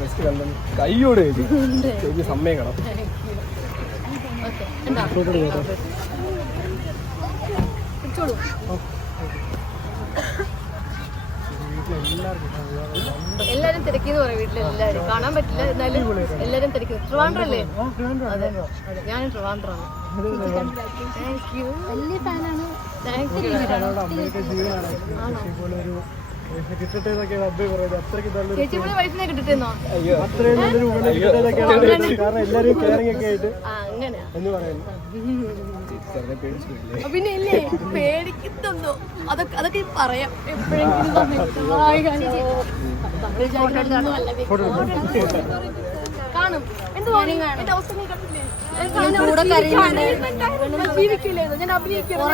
Best കണ്ടത് കയ്യോട് ചേച്ചി സമ്മതിക്കണം. എല്ലാരും തിരക്കിന്ന് പറയാം വീട്ടിലെല്ലാരും കാണാൻ പറ്റില്ല. എന്നാലും എല്ലാരും തിരക്കുന്നു. ട്രിവാൻഡ്രം അല്ലേ? അതെ, ഞാനും ട്രിവാൻഡ്രമാണ്. വലിയ ഫാനാണ്. ചേച്ചിയുടെ വൈഫിനെ കിട്ടിട്ടെന്നോ? പിന്നെ ഇല്ലേ പേടിക്കുന്നുണ്ടോ? അതൊക്കെ പറയാം എപ്പോഴെങ്കിലും. കാണും എന്ത് എന്റെ അവസ്ഥ നീ കണ്ടില്ലേ? ജീവിക്കില്ലായിരുന്നു. ഞാൻ അഭിനയിക്കുന്നത്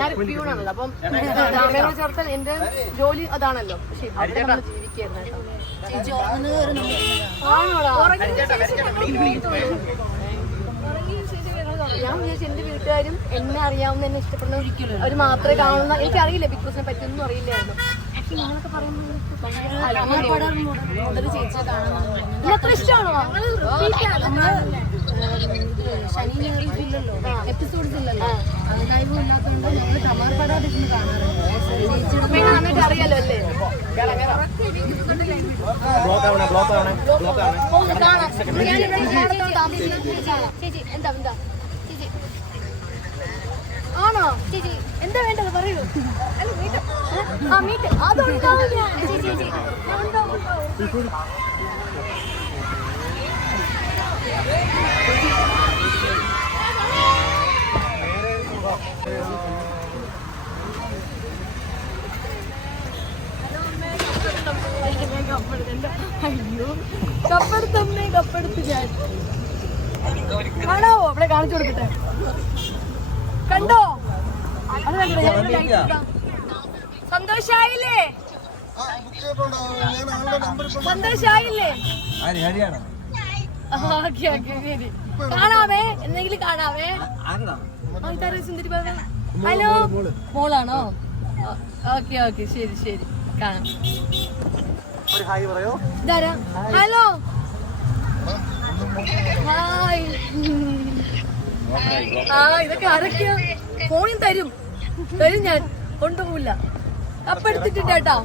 ഞാൻ പ്യൂണാണല്ലോ. അപ്പം ഡാമേജ് ചേർത്താൽ എന്റെ ജോലി അതാണല്ലോ. പക്ഷെ അവിടെ നമ്മൾ ജീവിക്കായിരുന്നു. ഞാൻ വിചാരിച്ചു എന്റെ വീട്ടുകാരും എന്നെ അറിയാവുന്ന എന്നെ ഇഷ്ടപ്പെടുന്ന അവർ മാത്രമേ കാണുന്ന. എനിക്കറിയില്ല ബിഗ് ബോസിനെ പറ്റി ഒന്നും അറിയില്ലായിരുന്നു. നിങ്ങളൊക്കെ പറയുന്നത് അത്ര ഇഷ്ടമാണോ? ശനി ഇല്ലല്ലോ, എപ്പിസോഡ്സ് ഇല്ലല്ലോ, ലൈവ് ഇല്ലാത്തതുകൊണ്ട് ഞങ്ങൾ തമാർപടാതിരുന്ന് കാണാറുണ്ട്. അറിയാലോ അല്ലേ? ആണോ ചേച്ചി? എന്താ വേണ്ടത് പറയൂ. ആ മീറ്റ് അതുണ്ടാവില്ല. അയ്യോ കപ്പെടുത്തമ്മേ കപ്പെടുത്ത്. ഞാൻ കാണാവോ? അവിടെ കാണിച്ചു കൊടുക്കട്ടെ. കണ്ടോ? അത് കണ്ടോ? സന്തോഷായില്ലേ? സന്തോഷായില്ലേ? കാണാവേ, എന്തെങ്കിലും കാണാവേ. സുന്ദരി ഹലോ, മോളാണോ? ഓക്കെ ഓക്കെ, ശരി ശരി, കാണാം. ഇതാരാ? Hello, hi. ആ ഇതൊക്കെ ആരൊക്കെയാ? ഫോണിൽ തരും ഞാൻ, കൊണ്ടുപോവില്ല. കപ്പെടുത്തിട്ടുണ്ട് കേട്ടോ.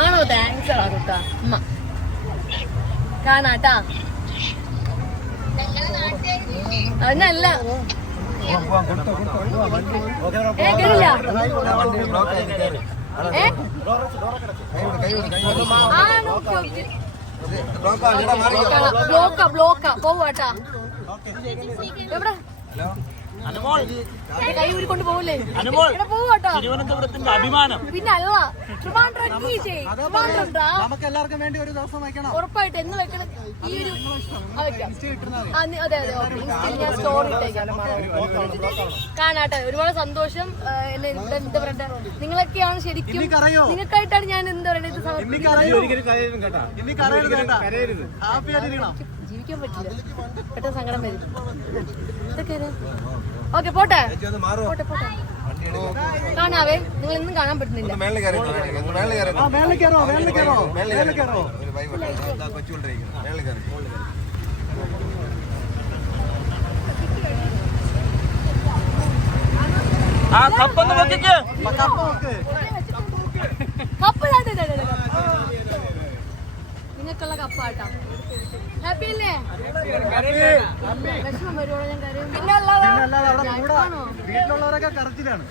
ആണോ? താങ്ക്സ് ആടാ കുട്ടാ. അമ്മ കാണാട്ടാ. അതിനല്ല കേട്ടില്ല. ബ്ലോക്കാ പോവാട്ടാ. എവിടെ കൈ ഊരിക്കൊണ്ട് പോവില്ലേ? പോവാട്ടോ. തിരുവനന്തപുരത്തിന്റെ അഭിമാനം. പിന്നെ അല്ല, എല്ലാവർക്കും വേണ്ടി ഒരു ദിവസം വെക്കണം. ഉറപ്പായിട്ട് എന്ന് വെക്കണം. ഈ ഒരു അതെ അതെ, ഞാൻ സ്റ്റോറി ഇട്ടേക്കാം. കാണാട്ടെ. ഒരുപാട് സന്തോഷം. എന്നെ ഇവിടെ എന്താ പറയട്ടെ, നിങ്ങളൊക്കെയാണ് ശരിക്കും. നിങ്ങൾക്കായിട്ടാണ് ഞാൻ എന്താ പറയുന്നത് ജീവിക്കാൻ പറ്റില്ല. പെട്ടെന്ന് സങ്കടം വരും. ഇതൊക്കെ ഓക്കെ പോട്ടെ പോട്ടെ പോട്ടെ. കാണാവേ, നിങ്ങൾ ഇന്നും കാണാൻ പറ്റുന്നില്ല. കപ്പ് നിങ്ങൾക്കുള്ള കപ്പാട്ടാ. ഹാപ്പി അല്ലേ? വിഷമം വരുവോളൂ. ഞാൻ കരയും. വീട്ടിലുള്ളവരൊക്കെ കറച്ചിലാണ്.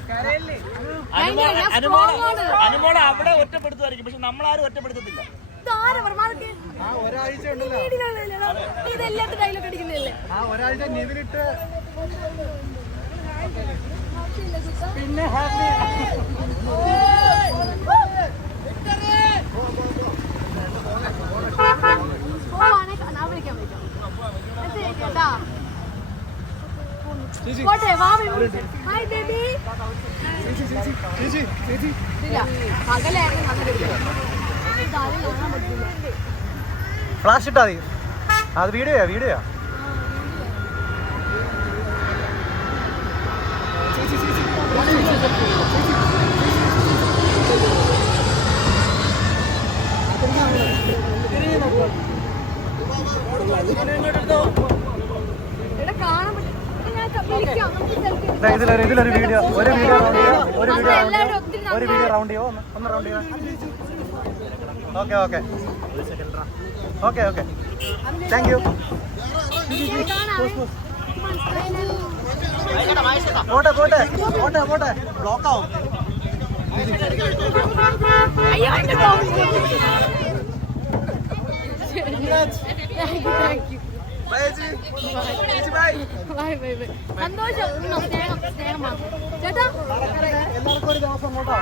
അവിടെ ഒറ്റപ്പെടുത്തുമായിരിക്കും, പക്ഷെ നമ്മളാരും ഒറ്റപ്പെടുത്തത്തില്ല. ഒരാഴ്ച ഇതെല്ലാത്ത ഡയലോഗ് അടിക്കുന്നതല്ലേ? ഒരാഴ്ച നിവിനിട്ട് പിന്നെ ഹാപ്പി. ഫ്ലാഷ് ഇട്ടാ മതി. അത് വീഡിയോയാ ഇവിടെ കാണാൻ പറ്റും. ഞാൻ വിളിക്കാം. നമുക്ക് selfie എടുക്കാം. ഇതിലൊരു വീഡിയോ എല്ലാവരും ഒത്തിരി റൗണ്ട് ചെയ്യോ ഒന്ന് റൗണ്ട് ചെയ്യോ ഓക്കെ താങ്ക് യു പോട്ടെ ബ്ലോക്ക് ആവും സന്തോഷം. സ്നേഹം മാത്രം. ചേട്ടാ എല്ലാവർക്കും ഒരു ദിവസം കണ്ടോടെ